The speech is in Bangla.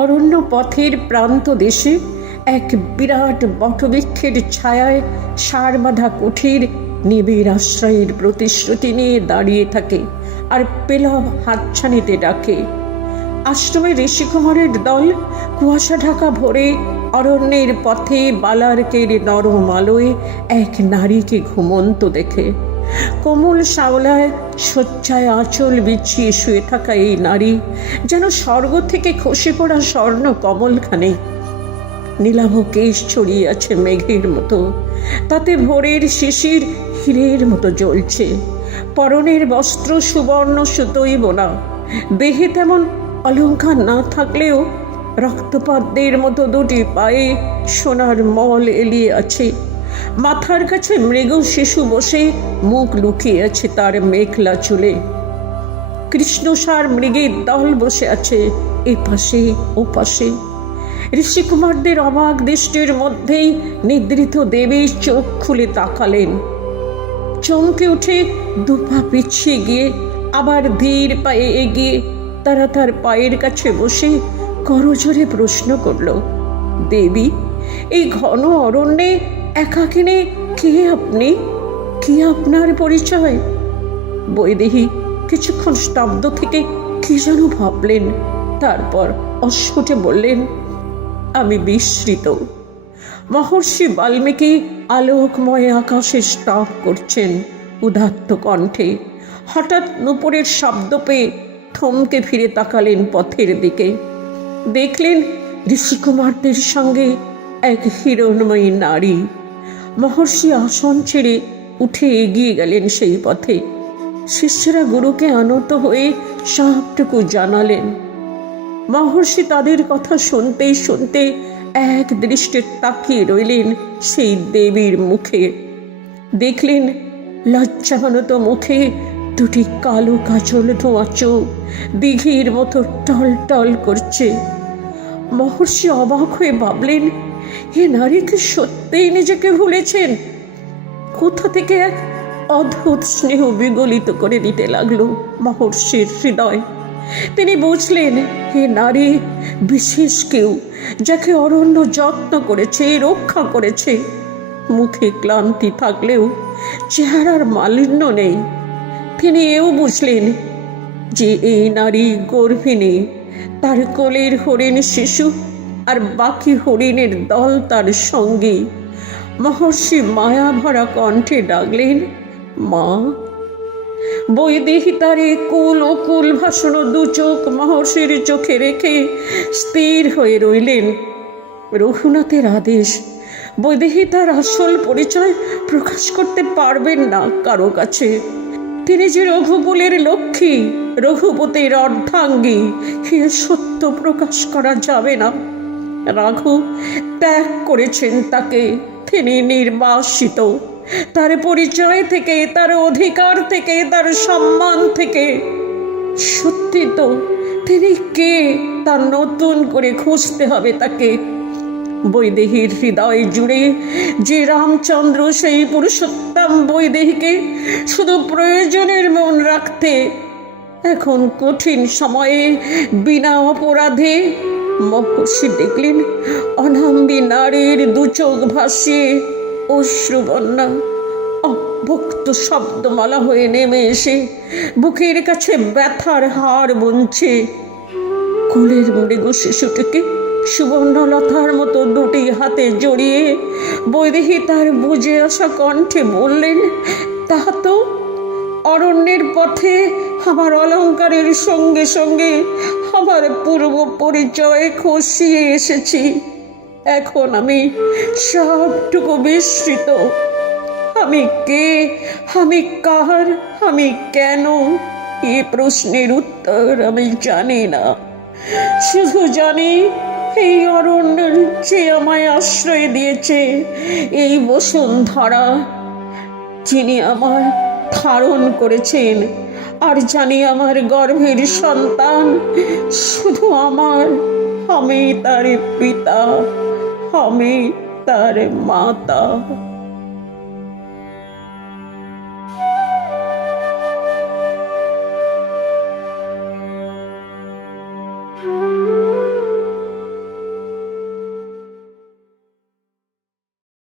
অরণ্য পথের প্রান্ত দেশে এক বিরাট বটবৃক্ষের ছায়ায় সার বাঁধা কুঠির নিবিড় আশ্রয়ের প্রতিশ্রুতি নিয়ে দাঁড়িয়ে থাকে আর পেলব হাতছানিতে ডাকে। আশ্রমে ঋষিকুমারের দল কুয়াশা ঢাকা ভোরে অরণ্যের পথে বালার্কের নরম আলোয় এক নারীকে ঘুমন্ত দেখে। কোমল শাওলায় শয্যায় আঁচল বিছিয়ে শুয়ে থাকা এই নারী যেন স্বর্গ থেকে খসে পড়া স্বর্ণ কমলখানে। নীলাভ কেশ ছড়িয়ে আছে মেঘের মতো, তাতে ভোরের শিশির হীরের মতো জ্বলছে। পরনের বস্ত্র সুবর্ণ সুতোই বোনা, দেহে তেমন অলঙ্কার না থাকলেও রক্তপদ্মের মতো দুটি পায়ে সোনার মল এলিয়ে আছে। মাথার কাছে মৃগ শিশু বসে মুখ লুকিয়ে আছে তার মেঘলা চুলে। কৃষ্ণসার মৃগের দল বসে আছে এপাশে ওপাশে। ঋষিকুমারদের অবাক দৃষ্টির মধ্যেই নিদ্রিত দেবী চোখ খুলে তাকালেন। চমকে উঠে দুপা পিছিয়ে গিয়ে আবার ধীর পায়ে এগিয়ে তারা তার পায়ের কাছে বসে করজোরে প্রশ্ন করল, দেবী, এই ঘন অরণ্যে একাকিনে কে আপনি? কি আপনার পরিচয়? বৈদেহী কিছুক্ষণ স্তব্ধ থেকে কি যেন ভাবলেন, তারপর অস্ফুটে বললেন, আমি বিস্মৃত। মহর্ষি বাল্মীকি আলোকময় আকাশে স্তব করছেন উদাত্ত কণ্ঠে। হঠাৎ নূপুরের শব্দ পেয়ে থমকে ফিরে তাকালেন পথের দিকে। দেখলেন ঋষিকুমারদের সঙ্গে এক হিরণময়ী নারী। মহর্ষি আসন ছেড়ে উঠে এগিয়ে গেলেন সেই পথে। শিষ্যরা গুরুকে আনত হয়ে সবটুকু জানালেন। মহর্ষি তাদের কথা শুনতে শুনতে এক দৃষ্টে তাকিয়ে রইলেন সেই দেবীর মুখে। দেখলেন লজ্জাবনত মুখে দুটি কালো কাজল ধোঁয়া চোখ দিঘির মতো টল টল করছে। মহর্ষি অবাক হয়ে ভাবলেন, এ নারী কি সত্যিই নিজেকে ভুলেছেন? কোথা থেকে এক অদ্ভুত স্নেহ বিগলিত করে দিতে লাগলো মহর্ষির হৃদয়। তিনি বুঝলেন, হে নারী বিশেষ কেউ, যাকে অরণ্য যত্ন করেছে, রক্ষা করেছে। মুখে ক্লান্তি থাকলেও চেহারার মালিন্য নেই। তিনি এও বুঝলেন যে এই নারী গর্ভিণী, তার কোলের হরিণ শিশু আর বাকি হরিণের দল তার সঙ্গী। মহর্ষি মায়া ভরা কণ্ঠে ডাকলেন, মা। বৈদেহী তার কুল ও কুল ভাসানো দু চোখ মহর্ষির চোখে রেখে স্থির হয়ে রইলেন। রঘুনাথের আদেশ, বৈদেহী তার আসল পরিচয় প্রকাশ করতে পারবেন না কারো কাছে। তিনি যে রঘুকুলের লক্ষ্মী, রঘুপতির অর্ধাঙ্গী, সে সত্য প্রকাশ করা যাবে না। রাঘু ত্যাগ করেছেন তাকে, তিনি নির্বাসিত। তার পরিচয় থেকে, তার অধিকার থেকে, তার সম্মান থেকে। সত্যি তো তিনি কে তা নতুন করে খুঁজতে হবে তাকে। বৈদেহীর হৃদয় জুড়ে যে রামচন্দ্র সেই পুরুষোত্তম বৈদেহীকে শুধু প্রয়োজনের মন রাখতে এখন কঠিন সময়ে বিনা অপরাধে। মহর্ষি দেখলেন অনাম্বী নারীর দু চোখ ভাসিয়ে অশ্রুবন্যা অভক্ত শব্দমালা হয়ে নেমে এসে বুকের কাছে ব্যথার হাড় বুনছে। কোলের মৃগ শিশুটিকে সুবর্ণলতার মতো দুটি হাতে জড়িয়ে বৈদেহী তার বুঝে আসা কণ্ঠে বললেন, তাহা তো অরণ্যের পথে আমার অলঙ্কারের সঙ্গে সঙ্গে আমার পূর্ব পরিচয় খসিয়ে এসেছি। এখন আমি সবটুকু বিস্মৃত। আমি কে, আমি কার, আমি কেন, এই প্রশ্নের উত্তর আমি জানি না। শুধু জানি এই অরণ্য যে আমায় আশ্রয় দিয়েছে, এই বসুন্ধরা যিনি আমার ধারণ করেছেন, আর জানি আমার গর্ভের সন্তান শুধু আমার। আমি তার পিতা, আমি তার মাতা।